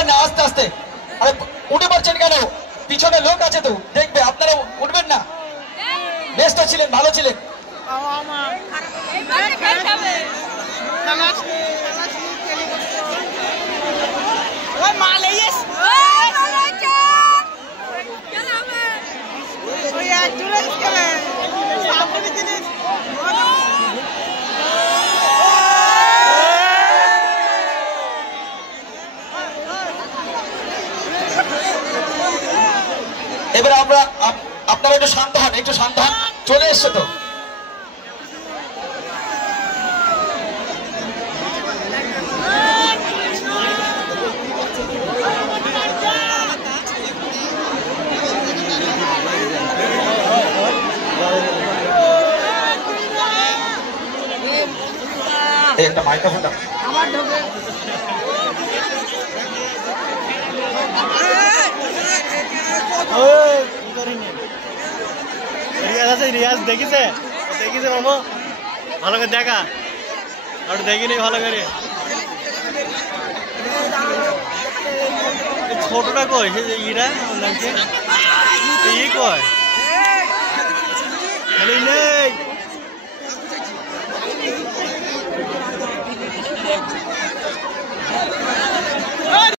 উঠবেন না, আস্তে আস্তে। আরে উঠে পড়ছেন কেন? পিছনে লোক আছে তো, দেখবে। আপনারা উঠবেন না। বেস্টটা ছিলেন, ভালো ছিলেন। এবারে আপনারা একটু শান্ত হন, একটু শান্ত হন। চলে এসছে তো। একটা মাইক্রোফোনটা আমার ঢোকে। রিয়াজ দেখিছে মামা, ভালো করে দেখা। আর দেখিনি ভালো করে। ছোটটা কই? ইরা ই কয়